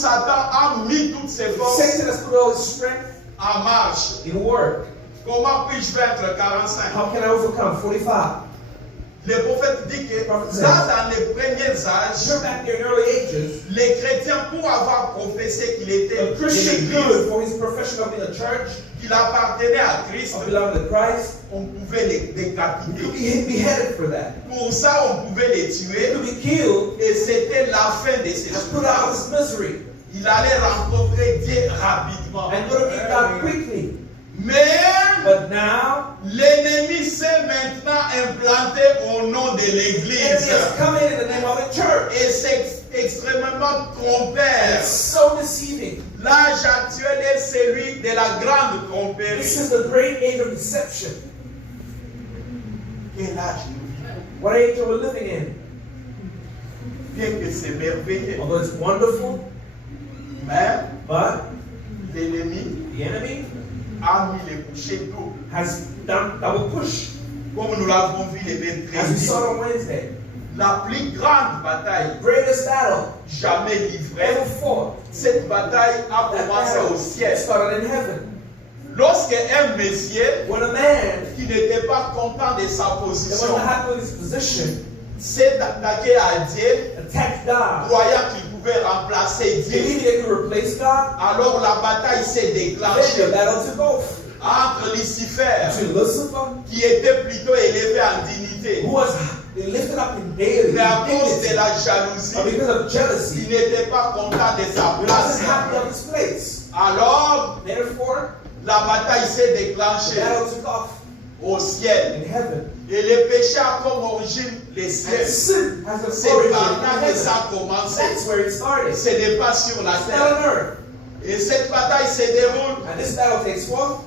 Satan a mis toutes ses forces Satan has put all his strength en marche. in work. Comment puis-je vaincre 45? How can I overcome 45? Le prophète dit que Prophet là, dans les premiers âges, Sure, back there in early ages, les chrétiens, pour avoir professé qu'il était a de Christian l'Église, good for his profession of being a church, qu'il appartenait à Christ, of belonging to Christ, on pouvait les he décapiter. could be beheaded for that. Pour ça, on pouvait les He tuer. could be killed Et c'était la fin de ses and put out souffrances. his misery Il allait rencontrer Dieu rapidement. and go to meet God quickly. Mais But now, l'ennemi s'est maintenant implanté au nom de the enemy l'Église. has come in the name of the church. Et c'est extrêmement And trompeur. it's so deceiving. L'âge actuel est celui de la grande This tromperie. is the great age of deception. Quel âge nous vivons? What age are we living in? Bien que c'est merveilleux. Although it's wonderful, Mais but l'ennemi the enemy a mis les bouchées d'eau. has done double push, Comme nous l'avons vu les as we mercredis. saw on Wednesday. La plus grande bataille Greatest battle jamais livrée. ever fought. Cette bataille a That commencé au battle ciel. started in heaven. Lorsque un monsieur When a man qui n'était pas content de sa that position wasn't happy with his position s'est attaqué à Dieu, attacked God, croyant qu'il pouvait remplacer Dieu, believing they could replace God, alors la bataille s'est then the déclenchée battle took off entre Lucifer, between Lucifer, qui était plutôt élevé en dignité, who was lifted up in daily mais à cause de dignity, la but jalousie, because of jealousy, il n'était pas content de sa he place. wasn't happy of his place. Alors, Therefore, la bataille s'est the déclenchée battle took off au ciel. in heaven. Et le péché a comme origine les And cieux. sin has an C'est origin par in là que heaven. ça a commencé. That's where it started. Ce n'est pas sur la It's not terre. on earth. Et cette bataille se déroule And this battle takes forth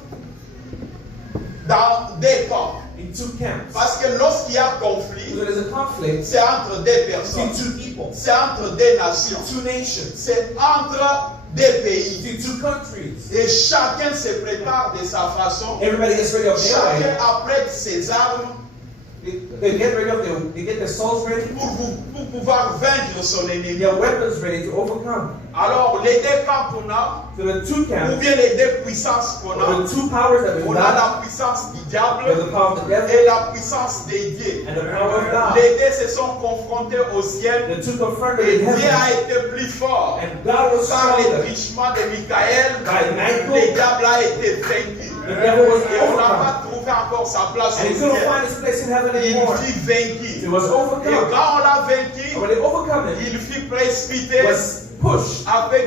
dans deux camps. in two camps. Parce que lorsqu'il y a conflit, So there's a conflict c'est entre deux between personnes. two people, C'est entre deux nations. two nations, C'est entre deux pays. between two countries. Et chacun se prépare de sa façon. Everybody gets ready of their Chacun way. apprête ses armes They get ready of they get their swords ready, pour pouvoir vaincre son ennemi. their weapons ready to overcome. Alors, les deux camps qu'on a, So the two ou camps, bien les deux puissances qu'on a, the two powers that we on a got, la puissance du diable the power of the devil et la puissance de Dieu. and the power of God. Les deux se sont confrontés au ciel The two confronted et in Dieu heaven, a été plus fort. and God was Par les stronger. trichements de Michael, By le Michael, diable a été vaincu. the devil was Et on n'a overcome, pas trouvé encore sa place and au he couldn't ciel. find his place in heaven Il anymore. fut vaincu. He was Et overcome. quand on l'a vaincu, And when they overcome it, il fut précipité was pushed avec